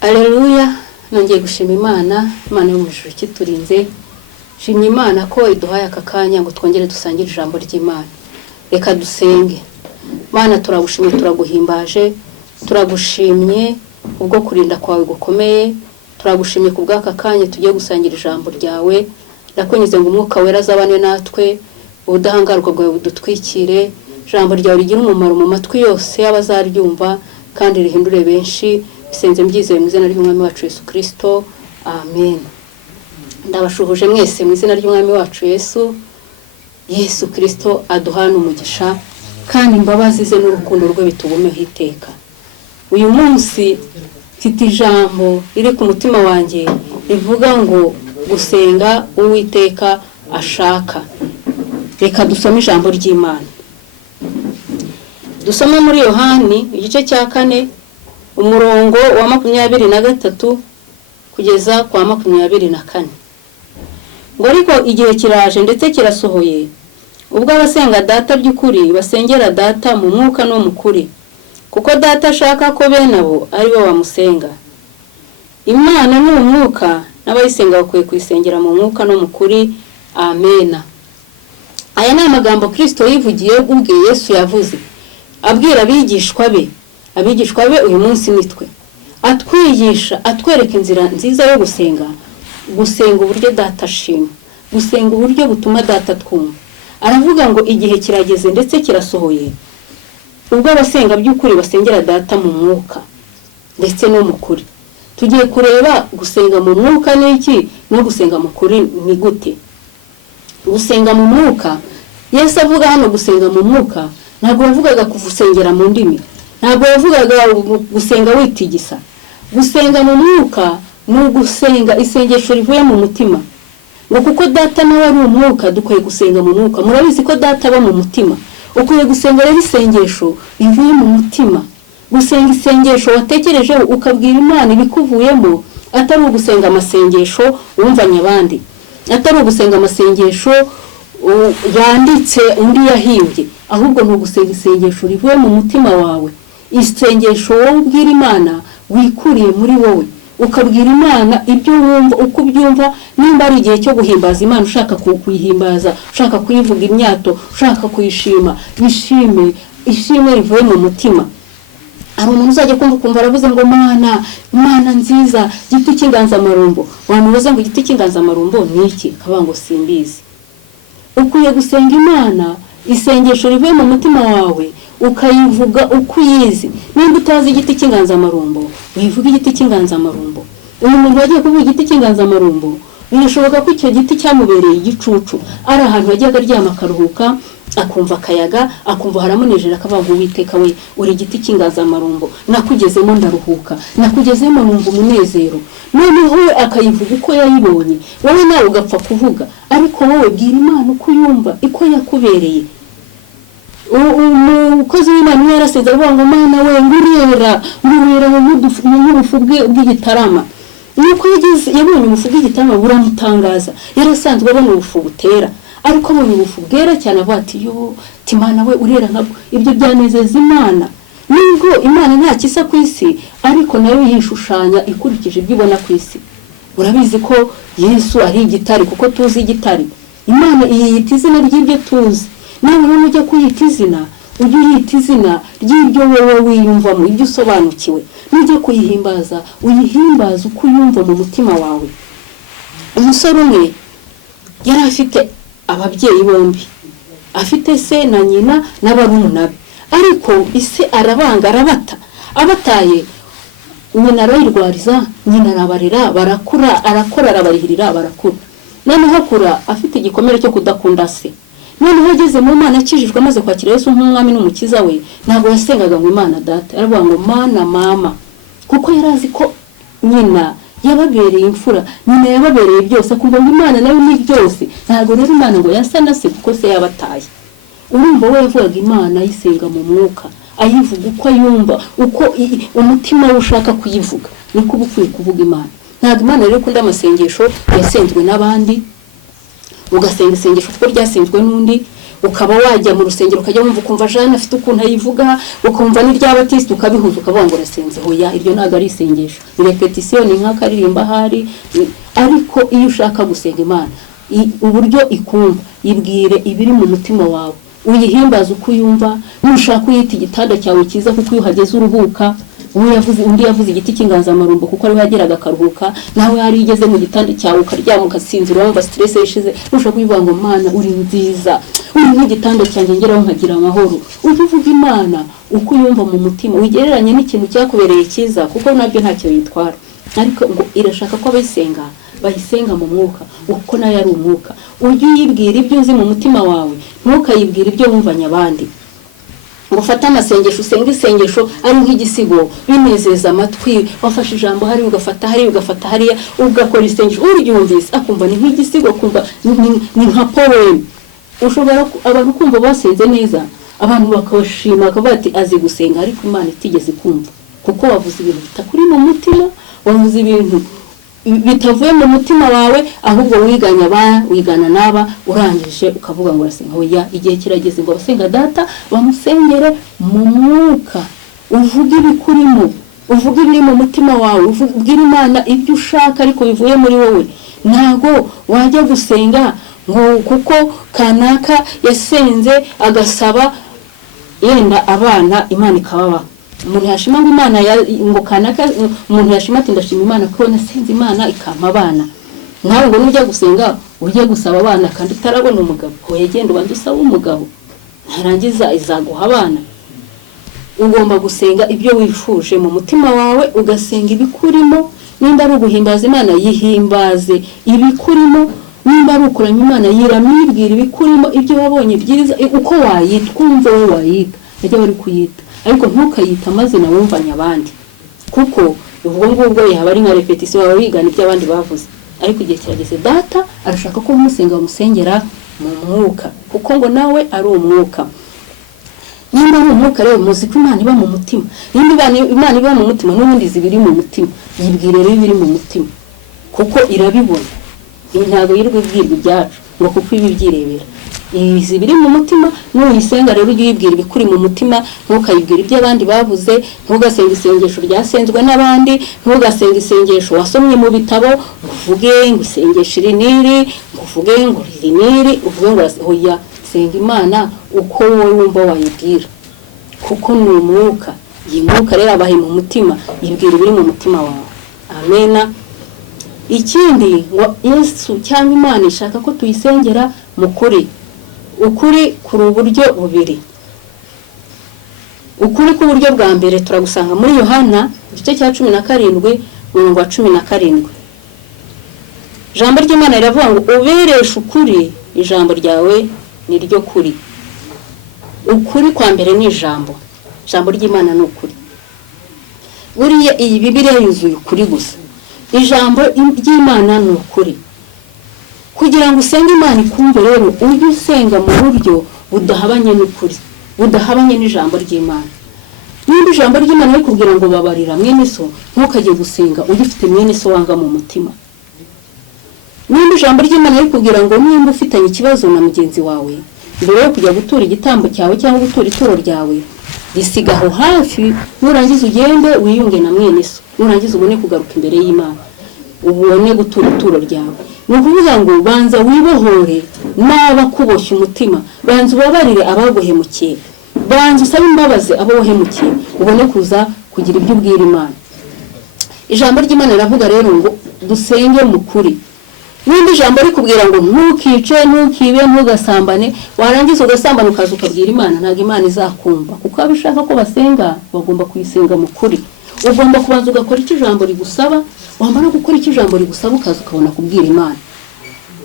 Haleluya, nongeye gushima Imana yo mu ijuru kiturinze. Shimye Imana ko iduhaye aka kanya ngo twongere dusangire ijambo ry'Imana. Reka dusenge. Mana turagushimye, turaguhimbaje, turagushimye ubwo kurinda kwawe gukomeye, turagushimye ku bw'aka kanya tugiye gusangira ijambo ryawe. Ndakunyuze ngo umwuka wera azabane natwe, ubudahangarwa bwawe budutwikire, ijambo ryawe rigira umumaro mu matwi yose y'abazaryumva kandi rihindure benshi. Bisenze mbyizeye mu izina ry'umwami wacu Yesu Kristo, amen. Ndabashuhuje mwese mu izina ry'umwami wacu Yesu Kristo aduhana umugisha kandi imbabazi ze n'urukundo rwe bitugumeho iteka. Uyu munsi mfite ijambo riri ku mutima wanjye rivuga ngo gusenga Uwiteka ashaka. Reka dusome ijambo ry'Imana. Dusome muri Yohani igice cya 4 umurongo wa 23 kugeza kwa 24. Ngo ariko igihe kiraje ndetse kirasohoye ubwo abasenga data by'ukuri basengera data mu mwuka no mu kuri, kuko data ashaka ko bene abo ari bo bamusenga. Imana ni umwuka, n'abayisenga bakwiye kwisengera mu mwuka no mu kuri. Amena. Aya ni amagambo Kristo yivugiye ubwe Yesu yavuze abwira abigishwa be uyu munsi nitwe, atwigisha atwereka inzira nziza yo gusenga uburyo data ashima, gusenga uburyo butuma data twumva. Aravuga ngo igihe kirageze ndetse kirasohoye ubwo abasenga by'ukuri basengera data mu mwuka ndetse no mu kuri. Tugiye kureba gusenga mu mwuka n'iki no gusenga mu kuri ni gute. Gusenga mu mwuka, Yesu avuga hano gusenga mu mwuka, ntabwo yavugaga kuvusengera mu ndimi, ntabwo yavugaga gusenga witigisa. Gusenga mu mwuka ni ugusenga isengesho rivuye mu mutima. Ngo kuko data nawe ari umwuka dukwiye gusenga mu mwuka. Murabizi ko data aba mu mutima. Ukwiye gusenga rero isengesho rivuye mu mutima. Gusenga isengesho watekereje ukabwira Imana ibikuvuyemo, atari ugusenga amasengesho wumvanye abandi, atari ugusenga amasengesho yanditse undi yahimbye, ahubwo no gusenga isengesho rivuye mu mutima wawe. Isengesho wowe ubwira Imana wikuriye muri wowe, ukabwira Imana ibyo wumva uko ubyumva. Nimba ari igihe cyo guhimbaza Imana, ushaka kuyihimbaza, ushaka kuyivuga imyato, ushaka kuyishima, ishime rivuye mu mutima. Ari umuntu uzajya kumva aravuze ngo Mana nziza, giti cy'inganzamarumbo. Wamubaza ngo igiti cy'inganzamarumbo ni iki? Akaba ngo simbizi. Ukwiye gusenga Imana isengesho rivuye mu mutima wawe, ukayivuga uko uyizi. Nimba utazi igiti cy'inganzamarumbo, wivuga igiti cy'inganzamarumbo. Uyu muntu wagiye kuvuga igiti cy'inganzamarumbo, birashoboka ko icyo giti cyamubereye igicucu, ari ahantu yajyaga aryama akaruhuka, akumva akayaga, akumva haramunejera, akavuga Uwiteka we uri igiti cy'inganzamarumbo, nakugezemo ndaruhuka, nakugezemo numva umunezero. Noneho we akayivuga uko yayibonye, wowe nawe ugapfa kuvuga, ariko wowe bwira Imana uko yumva, iko yakubereye. Umukozi w'Imana yarasenze avuga ngo Mana we ngurira mu bufu bw'igitarama. Nuko yabonye ubufu bw'igitarama buramutangaza. Yarasanzwe abona ubufu butera, ariko abonye ubufu bwera cyane avuga ati Imana we urera nkabwo. Ibyo byanezeza Imana. Nubwo Imana nta kisa ku isi, ariko nayo yishushanya ikurikije ibyo ibona ku isi. Urabizi ko Yesu ari igitare, kuko tuzi igitare. Imana iyita izina ry'ibyo tuzi. Nawe rero ujya kuyita izina, ujye uyita izina ry'ibyo wowe wiyumvamo, ibyo usobanukiwe. Nujya kuyihimbaza, uyihimbaza uko uyumva mu mutima wawe. Umusore umwe yari afite ababyeyi bombi, afite se na nyina n'abarumuna be, ariko ise arabanga abataye. Nyina arayirwariza, nyina arabarera, barakura, arakora, arabarihirira, barakura. Noneho akura afite igikomere cyo kudakunda se. Noneho ageze mu Mana akijijwe amaze kwakira Yesu nk'umwami n'umukiza we, ntabwo yasengaga ngo Imana data, aravuga ngo Mana mama, kuko yarazi ko nyina yababereye imfura, nyina yababereye byose, akumva ngo Imana nayo ni byose. Ntabwo rero Imana ngo yasa na se kuko se yabataye. Urumva we yavugaga Imana yisenga mu mwuka, ayivuga uko yumva, uko umutima we ushaka kuyivuga, niko bukwiye kuvuga Imana. Ntabwo Imana rero ikunda amasengesho yasenzwe n'abandi, ugasenga isengesho kuko ryasenzwe n'undi, ukaba wajya mu rusengero ukajya wumva ukumva Jane afite ukuntu ayivuga, ukumva n'iryabatiste ukabihuza ukavuga ngo rasenze. Hoya, iryo ntabwo ari isengesho, ni repetition, ni nk'akaririmba hari. Ariko iyo ushaka gusenga Imana uburyo ikumva, ibwire ibiri mu mutima wawe, uyihimbaza uko uyumva. Nushaka uyita igitanda cyawe cyiza kuko iyo uhageze uruhuka. Undi yavuze igiti cy'inganzamarumbo kuko ari hageraga akaruhuka, nawe hari igeze mu gitanda cyawe ukaryama ugasinzira wumva stress yishize. Nushaka kuyivuga ngo Mana uri nziza, uri nk'igitanda cyanjye ngeraho nkagira amahoro. Uvuga Imana uko uyumva mu mutima, wigereranye n'ikintu cyakubereye cyiza kuko nabyo ntacyo yitwara. Ariko ngo irashaka ko abayisenga bayisenga mu mwuka uko nayo ari umwuka. Ujye uyibwira ibyo uzi mu mutima wawe, ntukayibwira ibyo wumvanya abandi. Ngo fata amasengesho, usenga isengesho ari nk'igisigo binezeza amatwi, wafashe ijambo hari ugafata hari ugafata hariya ugakora isengesho uryumvise akumva ni nk'igisigo, kumva ni nka poem. Ushobora abantu kumva basenze neza, abantu bakawashima bakavuga ati azi gusenga, ariko Imana itigeze kumva kuko wavuze ibintu bitakuri mu mutima, wavuze ibintu bitavuye mu mutima wawe, ahubwo wigana naba urangije ukavuga ngo urasenga. Hoya, igihe kirageze ngo abasenga Data bamusengere mu mwuka, uvuge ibikurimo, uvuge ibiri mu mutima wawe, ubwire Imana ibyo ushaka ariko bivuye muri wowe. Ntago wajya gusenga ngo kuko kanaka yasenze agasaba yenda abana Imana ikababa. Umuntu yashima ngo Imana ngo kanaka, umuntu yashima ati ndashima Imana ko nasenze Imana ikampa abana. Nawe ngo nujya gusenga ujye gusaba abana kandi utarabona umugabo, hoya genda ubanza usaba umugabo, ntarangiza izaguha abana. Ugomba gusenga ibyo wifuje mu mutima wawe, ugasenga ibikurimo. Nimba ari uguhimbaza Imana yihimbaze ibikurimo, nimba ari ukuramya Imana yiramibwira ibikurimo, ibyo wabonye byiza uko wayita, kumva wowe wayita ajya bari kuyita, ariko ntukayita amazina wumvanya abandi kuko ubwo ngubwo yaba ari nka repetition wawe wigana ibyo abandi bavuze. Ariko igihe kirageze Data arashaka ko umusenga bamusengera mu mwuka kuko ngo nawe ari umwuka. Nimba ari umwuka rero muzi ko Imana iba mu mutima, nimba Imana iba mu mutima n'ubundi zibiri mu mutima, yibwire rero ibiri mu mutima kuko irabibona. Ntago yirirwa ibwirwa ibyacu ngo kuko ibibyirebera. Izibiri mu mutima nuyisenga rero ujye uyibwira ibikuri mu mutima, ntukayibwira ibyo abandi bavuze. Ntugasenga isengesho ryasenzwe n'abandi, ntugasenga isengesho wasomye mu bitabo uvuge ngo isengesho iri niri, uvuge ngo riri niri, uvuge ngo hoya, senga Imana uko wowe wumva wayibwira kuko ni umwuka. Iyi mwuka rero abahe mu mutima, yibwira ibiri mu mutima wawe. Amena. Ikindi ngo Yesu cyangwa Imana ishaka ko tuyisengera mu kuri. Ukuri kuri uburyo bubiri. Ukuri ku buryo bwa mbere turagusanga muri Yohana igice cya 17 umurongo wa 17. Ijambo ry'Imana riravuga ngo ubereshe ukuri, ijambo ryawe ni ryo kuri. Ukuri kwa mbere ni ijambo ry'Imana ni ukuri. Buriya iyi Bibiliya yuzuye ukuri gusa. Ijambo ry'Imana ni ukuri. Kugira ngo usenge Imana ikumve rero ujye usenga mu buryo budahabanye n'ukuri, budahabanye n'ijambo ry'Imana. Nimba ijambo ry'Imana rikubwira ngo babarira mwene so, ntukajye gusenga ugifite mwene so wanga mu mutima. Nimba ijambo ry'Imana rikubwira ngo nimba ufitanye ikibazo na mugenzi wawe, mbere yo kujya gutura igitambo cyawe cyangwa gutura ituro ryawe, risigaho hafi, nurangiza ugende wiyunge na mwene so, nurangiza ubone kugaruka imbere y'Imana, ubone gutura ituro ryawe. Nukuvuga ngo banza wibohore naba kuboshya umutima, banza ubabarire abaguhemukiye, banza usabe imbabazi abo wahemukiye, ubone kuza kugira ibyo ubwira Imana. Ijambo ry'Imana riravuga rero ngo dusenge mu kuri. Nimba ijambo rikubwira ngo ntukice, ntukibe, ntugasambane, warangiza ugasambana ukaza ukabwira Imana, ntabwo Imana izakumva kuko abishaka ko basenga bagomba kuyisenga mu kuri. Ugomba kubanza ugakora icyo ijambo rigusaba, wamara gukora icyo ijambo rigusaba ukaza ukabona kubwira Imana.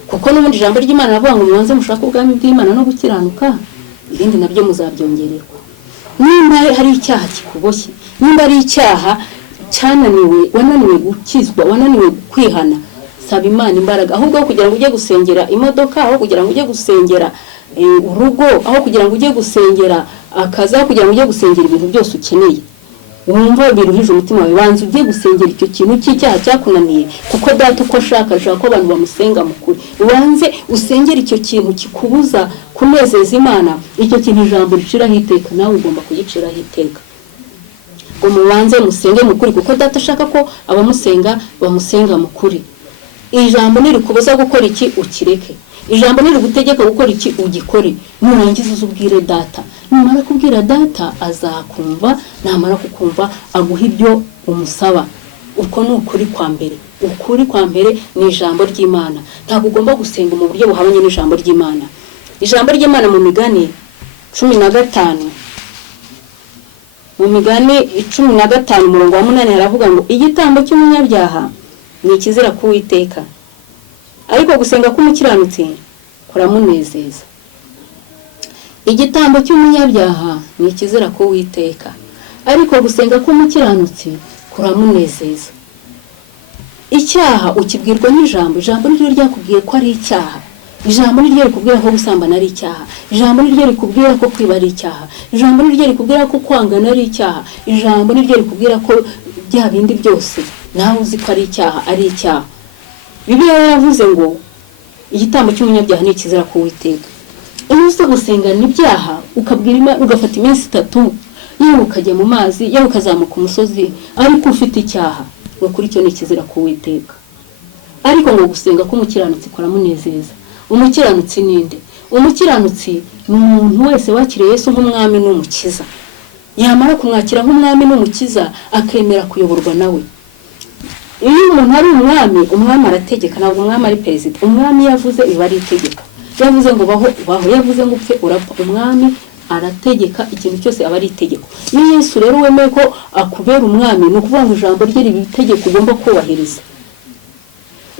Kuko n'ubundi ijambo ry'Imana ravuga ngo mubanze mushaka ubwami bw'Imana no gukiranuka, ibindi nabyo muzabyongererwa. Nimba hari icyaha kikuboshye, nimba ari icyaha wananiwe gukizwa, wananiwe kwihana, saba Imana imbaraga. Ahubwo kugira ngo ujye gusengera imodoka, aho kugira ngo ujye gusengera urugo, aho kugira ngo ujye gusengera akaza kugira ngo ujye gusengera ibintu byose ukeneye wumva biruhije umutima wawe banza ujye gusengera icyo kintu cy'icyaha cyakunaniye kuko data uko ashaka ko abantu bamusenga mukuri ubanze usengera icyo kintu kikubuza kunezeza Imana icyo kintu ijambo riciraho iteka nawe ugomba kugiciraho iteka ngo mubanze musenge mukuri kuko data ashaka ko abamusenga bamusenga mukuri ijambo nirikubuza gukora iki ukireke ijambo nirigutegeka gukora iki ugikore nurangiza uzubwire data numara kubwira data azakumva namara kukumva aguha ibyo umusaba uko n'ukuri kwa mbere ni ijambo ry'Imana ntabwo ugomba gusenga mu buryo buhabanye n'ijambo ry'Imana ijambo ry'Imana mu migani 15 mu migani 15 umurongo wa 8 haravuga ngo igitambo cy'umunyabyaha ni ikizira kuwiteka ariko gusenga k'umukiranutsi kuramunezeza igitambo cy'umunyabyaha ni ikizira kuwiteka ariko gusenga k'umukiranutsi kuramunezeza icyaha ukibwirwa n'ijambo niryo ryakubwiye ko ari icyaha ijambo niryo rikubwira ko gusambana ari icyaha ijambo niryo rikubwira ko kwiba ari icyaha ijambo niryo rikubwira ko kwangana ari icyaha ijambo niryo rikubwira ko bya bindi byose nawe uzi ko ari icyaha Bibiliya yavuze ngo igitambo cy'umunyabyaha ni ikizira kuwiteka iyo uzi gusenga n'ibyaha ukabwira Imana ugafata iminsi 3 yewe ukajya mu mazi yewe ukazamuka umusozi ariko ufite icyaha ngo kuri cyo ni ikizira kuwiteka ariko ngo gusenga k'umukiranutsi kuramunezeza umukiranutsi ninde umukiranutsi ni umuntu wese wakiriye Yesu nk'umwami n'umukiza yamara kumwakira nk'umwami n'umukiza akemera kuyoborwa nawe iyo umuntu ari umwami arategeka ntabwo umwami ari perezida umwami yavuze biba ari itegeko yavuze ngo baho yavuze ngo upfe urapfa umwami arategeka ikintu cyose aba ari itegeko iyo Yesu rero wemeye ko akubera umwami no kuvuga ngo ijambo rye ribitegeko ugomba kubahiriza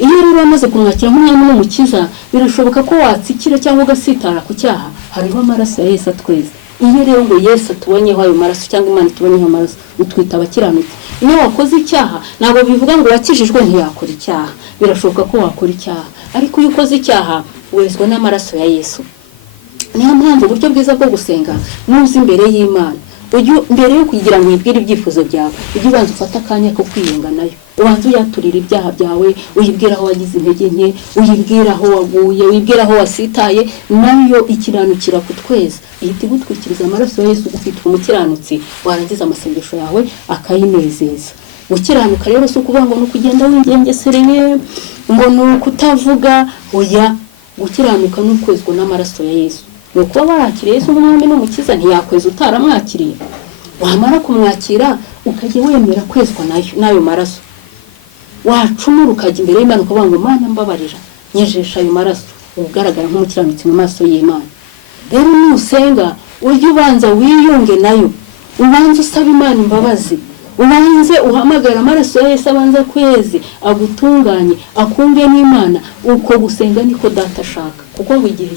iyo rero amaze kumwakira nk'umwami n'umukiza birashoboka ko watsikira cyangwa ugasitara ku cyaha hariho amaraso ya Yesu atweza iyo rero ngo Yesu tubonyeho ayo maraso cyangwa Imana tubonyeho amaraso utwita abakiranutsi iyo wakoze icyaha ntabwo bivuga ngo wakijijwe ntiyakora icyaha birashoboka ko wakora icyaha ariko iyo ukoze icyaha wezwa n'amaraso ya Yesu niyo mpamvu uburyo bwiza bwo gusenga nuzi imbere y'Imana mbere yo kugira ngo uyibwire ibyifuzo byawe ujye ubanza ufata akanya ko kwiyunga nayo ubanza uyaturira ibyaha byawe uyibwira aho wagize intege nke uyibwira aho waguye uyibwira aho wasitaye nayo ikiranukira kutweza ihita igutwikiriza amaraso ya Yesu ufite umukiranutsi warangiza amasengesho yawe akayinezeza ukiranuka rero si ukuvuga ngo nukugenda wingengesereye ngo nukutavuga oya gukiranuka n'ukwezwa n'amaraso ya Yesu nuko warakiriye Yesu umwami n'umukiza ntiyakweza utaramwakiriye wamara kumwakira ukajye wemera kwezwa nayo maraso wacumura ukajya imbere y'Imana ukavuga ngo Mana mbabarira nyejesha ayo maraso ugaragara nk'umukiranutsi mu maso y'Imana rero nusenga ujye ubanza wiyunge nayo ubanza usaba Imana imbabazi ubanze uhamagara amaraso ya Yesu abanza kwezi agutunganye akunge n'Imana uko gusenga niko data ashaka kuko ngo igihe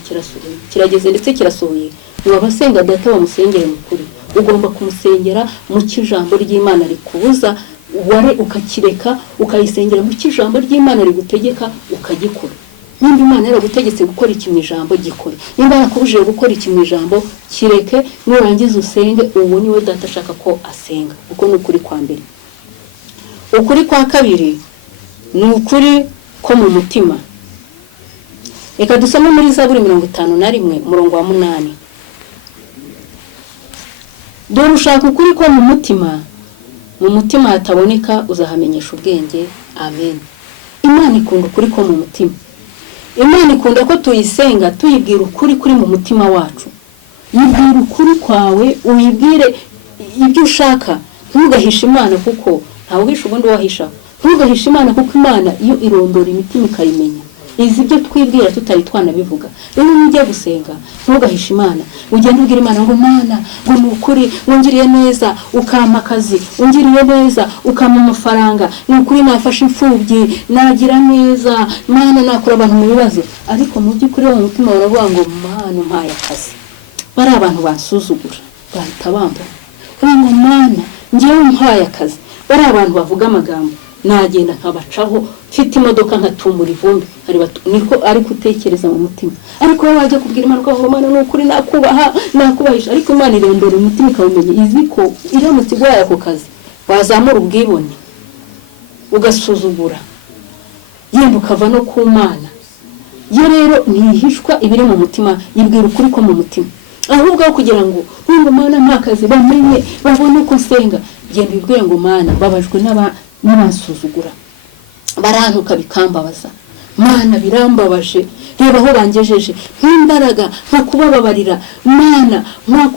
kirageze ndetse kirasohoye abasenga data bamusengere mukuri ugomba kumusengera mu kijambo ry'Imana rikubuza ware ukakireka ukayisengera mu kijambo ry'Imana rigutegeka ukagikora nimba Imana yaragutegetse gukora iki mu ijambo gikore nimba yakubujije gukora iki mu ijambo kireke nurangiza usenge uwo ni we data ashaka ko asenga uko n'ukuri kwa mbere ukuri kwa kabiri ni ukuri ko mu mutima reka dusome muri Zaburi 51 umurongo wa 8 dore ushaka ukuri ko mu mutima hataboneka uzahamenyesha ubwenge amen Imana ikunda ukuri ko mu mutima Imana ikunda ko tuyisenga tuyibwira ukuri kuri mu mutima wacu yibwira ukuri kwawe uyibwire ibyo ushaka ntugahisha Imana kuko ntawe uhisha ubundi wahisha ntugahisha Imana kuko Imana iyo irondora imitima ikayimenya izi byo twibwira tutari twanabivuga rero nujye gusenga ntugahisha Imana ugende ubwira Imana ngo Mana ngo nukuri wongiriye neza ukampa akazi ungiriye neza ukampa amafaranga nukuri nafashe imfubyi nagira neza Mana nakora abantu mu bibazo ariko mu by'ukuri mu mutima baravuga ngo Mana umpaye akazi bari abantu basuzugura bahita bamba ngo Mana ngiye umpaye akazi bari abantu bavuga amagambo nagenda nkabacaho mfite imodoka nkatumura ivumbi niko ari gutekereza mu mutima. Ariko wowe wajya kubwira Imana ngo Imana n'ukuri nakubahisha, ariko Imana irondora umutima ikawumenya, izi ko iramutse igwaye ako kazi wazamura ubwibone ugasuzugura yenda ukava no ku Mana. Yo rero ntihishwa ibiri mu mutima, yibwira ukuri ko mu mutima, ahubwo kugira ngo ngo Mana ntakazi bamenye babone ko nsenga, genda bibwire ngo Mana babajwe n'abansuzugura, barantuka bikambabaza, Mana birambabaje, reba aho bangejeje, nk'imbaraga nka kubababarira Mana, nka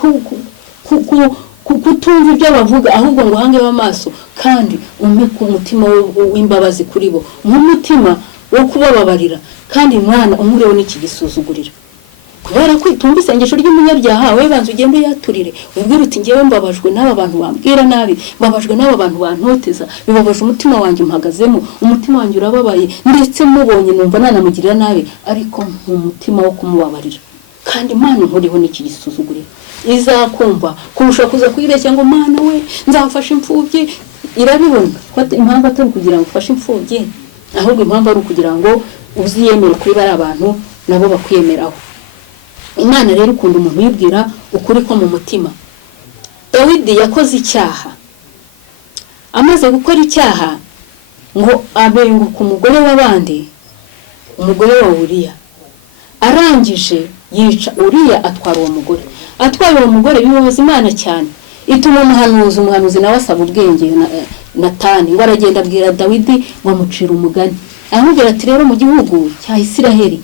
kutumva ibyo bavuga, ahubwo ngo hange amaso kandi umpe ku mutima w'imbabazi kuri bo, nk'umutima wo kubababarira, kandi Mwana umureho n'iki gisuzugurira. Kubera ko itumva isengesho ry'umunyabyaha, we banze ugende yaturire, wibwira uti ngewe mbabajwe n'aba bantu bambwira nabi, mbabajwe n'aba bantu bantoteza, bibabaje umutima wanjye mpagazemo, umutima wanjye urababaye, ndetse mubonye numva nanamugirira nabi, ariko mu mutima wo kumubabarira, kandi Imana nkuriho n'iki gisuzugurira, izakumva kurusha kuza kuyibeshya ngo Mana we nzafasha imfubyi. Irabibona ko impamvu atari kugira ngo ufashe imfubyi, ahubwo impamvu ari ukugira ngo uziyemere kuri bari abantu nabo bakwiyemeraho. Imana rero ukunda umuntu yibwira ukuri ko mu mutima. Dawidi yakoze icyaha, amaze gukora icyaha ngo abenguka umugore w'abandi, umugore wa Uriya, arangije yica Uriya, atwara uwo mugore. Atwaye uwo mugore bibabaza Imana cyane, ituma umuhanuzi nawe asaba ubwenge Natani, ngo aragenda abwira Dawidi ngo amucira umugani, aramubwira ati rero mu gihugu cya Isiraheli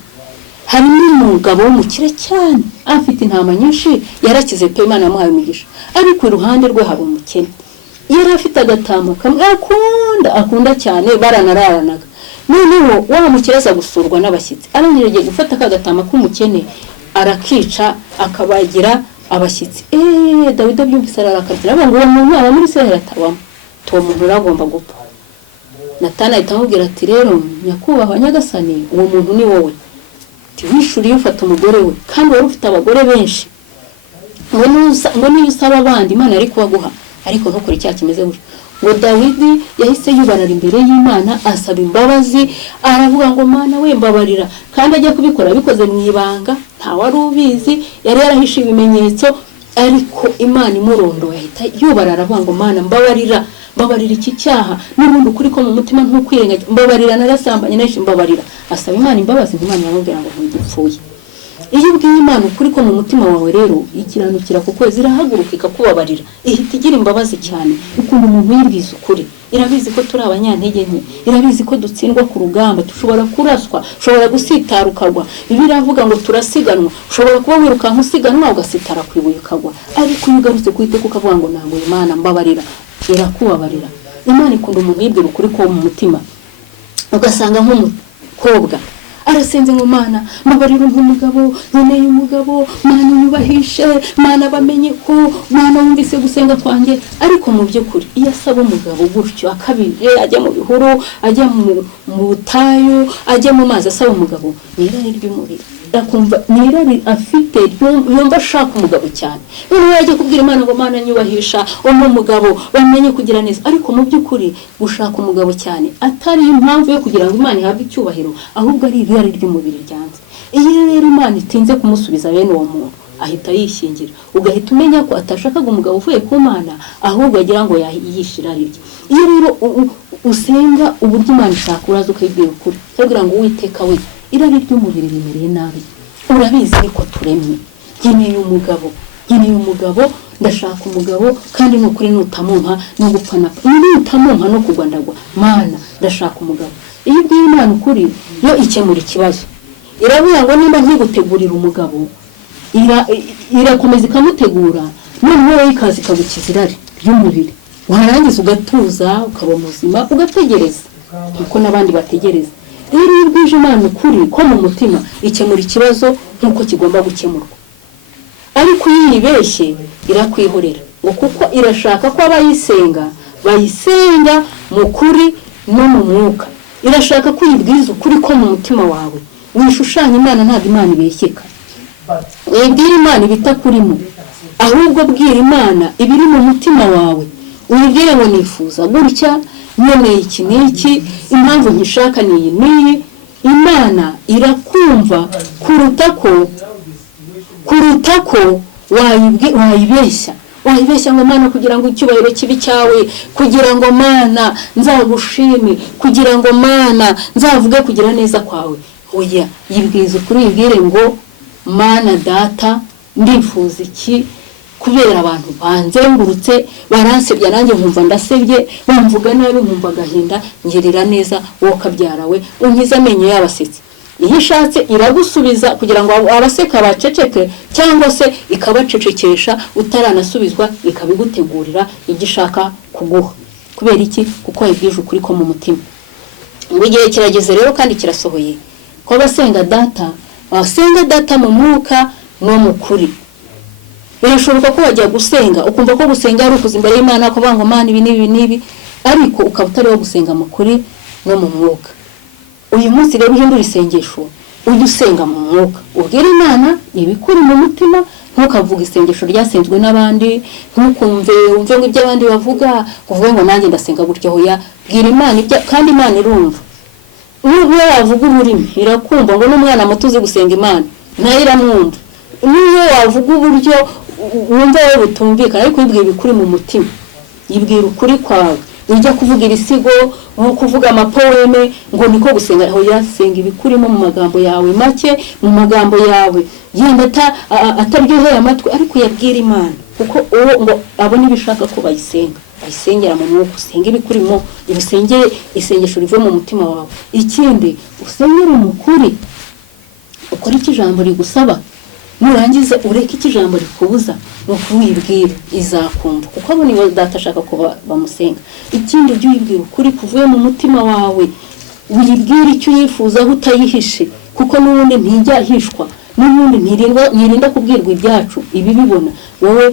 hari n'umugabo w'umukire cyane, afite intama nyinshi, yarakize pe, Imana yamuhaye umugisha, ariko iruhande rwe hari umukene, yari afite agatama kamwe akunda cyane, baranararanaga. Noneho wa mukire aza gusurwa n'abashyitsi, arangije gufata akagatama k'umukene arakica, akabagira abashyitsi. Dawidi abyumvise ararakara, ngo uwo muntu aba muri Isiraheli atabamo, tuwo muntu uragomba gupfa. Natani ahita amubwira ati rero nyakubahwa nyagasani, uwo muntu ni wowe, wishuriye ufata umugore we, kandi wari ufite abagore benshi, ngo niyo usaba abandi Imana yari kubaguha, ariko ntukore icyaha kimeze gutyo. Ngo Dawidi yahise yubarara imbere y'Imana, asaba imbabazi, aravuga ngo Mana we mbabarira, kandi ajya kubikora bikoze mu ibanga, nta wari ubizi, yari yarahishe ibimenyetso, ariko Imana imurondoye ahita yubarara, aravuga ngo Mana mbabarira iki cyaha, n'ubundi ukuri ko mu mutima ntukwirengaje, mbabarira narasambanye nahishe, mbabarira. Asaba Imana imbabazi, Imana yamubwira ngo ntugipfuye. Iyo ubwiye Imana ukuri ko mu mutima wawe rero, ikiranukira kuko zirahaguruka ikakubabarira, ihita igira imbabazi cyane. Ukunda umuntu yibwiza ukuri, irabizi ko turi abanyantege nke, irabizi ko dutsindwa ku rugamba, dushobora kuraswa, ushobora gusitara ukagwa. Bibiliya iravuga ngo turasiganwa, ushobora kuba wirukanka usiganwa ugasitara ku ibuye ukagwa, ariko iyo ugarutse ku Iteka ukavuga ngo ntabwo Imana mbabarira, irakubabarira. Imana ikunda umuntu yibwira ukuri ko mu mutima. Ugasanga nk'umukobwa arasenze ngo Mana mbabarira umugabo, nkeneye umugabo, Mana unyubahishe, Mana bamenye ko Mana wumvise gusenga kwanjye, ariko mu by'ukuri iyo asaba umugabo gutyo akabije, ajya mu bihuru, ajya mu butayu, ajya mu mazi asaba umugabo, n'irari ry'umubiri, akumva n'irari afite yumva ashaka umugabo cyane. Noneho yajya kubwira Imana ngo Mana nyubahisha umugabo bamenye kugira neza, ariko mu by'ukuri gushaka umugabo cyane atari impamvu yo kugira ngo Imana ihabwe icyubahiro, ahubwo ari irari ry'umubiri ryanze. Iyo rero Imana itinze kumusubiza bene uwo muntu, ahita yishingira, ugahita umenya ko atashakaga umugabo uvuye ku Mana, ahubwo agira ngo yishira rye. Iyo rero usenga uburyo Imana ishaka, uraza ukayibwira ukuri, kugira ngo Uwiteka we irari ry'umubiri rimereye nabi, urabizi niko turemye, nkeneye umugabo, ndashaka umugabo, kandi n'ukuri nutamumpa no gupfa napfa, nutamumpa no kugwa ndagwa, Mana ndashaka umugabo. Iyo ubwiye Imana ukuri, yo ikemura ikibazo. Iravuga ngo nimba nkigutegurira umugabo, irakomeza ikamutegura, noneho wowe ikaza ikagukiza irari ry'umubiri, warangiza ugatuza, ukaba muzima, ugategereza kuko n'abandi bategereza. Rero iyo ubwije Imana ukuri ko mu mutima, ikemura ikibazo nk'uko kigomba gukemurwa. Ariko iyo yibeshye irakwihorera, ngo kuko irashaka ko abayisenga bayisenga mu kuri no mu mwuka. Irashaka ko uyibwiriza ukuri ko mu mutima wawe, wishushanya Imana, ntabwo Imana ibeshyeka. Wibwira Imana ibitakurimo, ahubwo bwira Imana ibiri mu mutima wawe, uyibwire ngo nifuza gutya, nkeneye iki n'iki, impamvu nkishaka niyi n'iyi. Imana irakumva kuruta ko wayibeshya ngo Mana kugira ngo icyubahiro kibi cyawe, kugira ngo Mana nzagushime, kugira ngo Mana nzavuge kugira neza kwawe. Oya, yibwiza ukuri, yibwire ngo Mana data ndifuza iki, kubera abantu banzengurutse baransebya nanjye nkumva ndasebye, bamvuga nabi nkumva gahinda, ngirira neza wowe kabyarawe, unkiza amenyo y'abasetsi. Iyo ishatse iragusubiza kugira ngo abaseka baceceke, cyangwa se ikabacecekesha utaranasubizwa, ikabigutegurira igishaka kuguha. Kubera iki? Kuko yibwije ukuri ko mu mutima. Ngo igihe kirageze rero kandi kirasohoye ko basenga data mu mwuka no mu kuri. Birashoboka ko wajya gusenga ukumva ko gusenga ari ukuza imbere y'Imana ko banga Mana ibi n'ibi, ariko ukaba utari wo gusenga mu kuri no mu mwuka. Uyu munsi rero uhindura isengesho, ujye usenga mu mwuka, ubwire Imana ibikuri mu mutima, ntukavuga isengesho ryasenzwe n'abandi, ntukumve ngo ibyo abandi bavuga kuvuga ngo nanjye ndasenga gutyo. Hoya, bwira Imana ibyo, kandi Imana irumva. Niyo wavuga ururimi irakumva, ngo n'umwana muto uzi gusenga Imana nayo iramwumva. Niyo wavuga uburyo wumva wowe butumvikana, ariko yibwira ibikuri mu mutima, yibwira ukuri kwawe. Ujya kuvuga ibisigo, kuvuga amapoeme ngo niko gusenga. Hoya, senga ibikurimo mu magambo yawe make, mu magambo yawe yenda ataryoheye amatwi, ariko yabwira Imana, kuko uwo ngo abone ibishaka ko bayisengera mu mwuka. Usenge ibikurimo, ibisengere isengesho rive mu mutima wawe. Ikindi, usengere mu kuri, ukora iki ijambo rigusaba, nurangiza ureke iki ijambo rikubuza, nuko wibwira izakumva, kuko abo nibo data ashaka ko bamusenga. Ikindi, ujye uyibwira ukuri kuvuye mu mutima wawe, uyibwira icyo yifuza aho utayihishe, kuko n'ubundi ntijyahishwa, n'ubundi ntirinda kubwirwa ibyacu ibi bibona. Wowe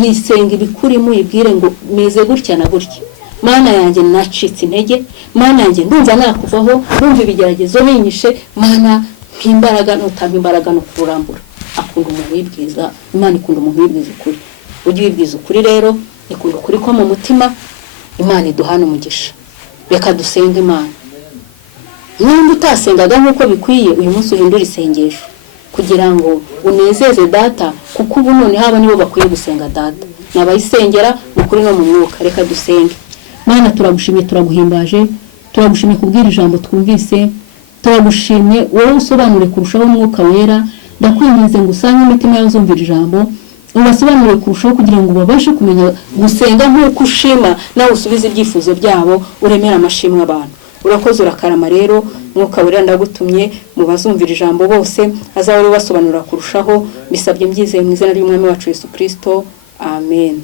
yisenga ibikurimo, yibwire ngo meze gutya na gutya, Mana yanjye nacitse intege, Mana yanjye ndumva nakuvaho, ndumva ibigeragezo binyishe, Mana mpimbaraga, nutampa imbaraga no kurambura. Akunda umuntu wibwiza, Imana ikunda umuntu wibwiza ukuri. Ujye wibwiza ukuri rero, ikunda ukuri ko mu mutima. Imana iduhana umugisha. Reka dusenga Imana. Nimba utasengaga nk'uko bikwiye, uyu munsi uhindura isengesho kugira ngo unezeze data, kuko ubu none haba nibo bakwiye gusenga data, nabayisengera mu kuri no mu mwuka. Reka dusenge. Mana turagushimye, turaguhimbaje, turagushimye kubwira ijambo twumvise, turagushimye wowe usobanure kurushaho umwuka wera. Ndakwinginze ngo usange imitima y'abazumvira ijambo, ubasobanurire kurushaho kugira ngo babashe kumenya gusenga nk'uko ushima, nawe usubize ibyifuzo byabo, uremera amashimwe abantu. Urakoze, urakarama rero, mwuka wera ndagutumye mu bazumvira ijambo bose, azahore basobanura kurushaho. Bisabye mbyizeye mu izina ry'Umwami wacu Yesu Kristo, amen.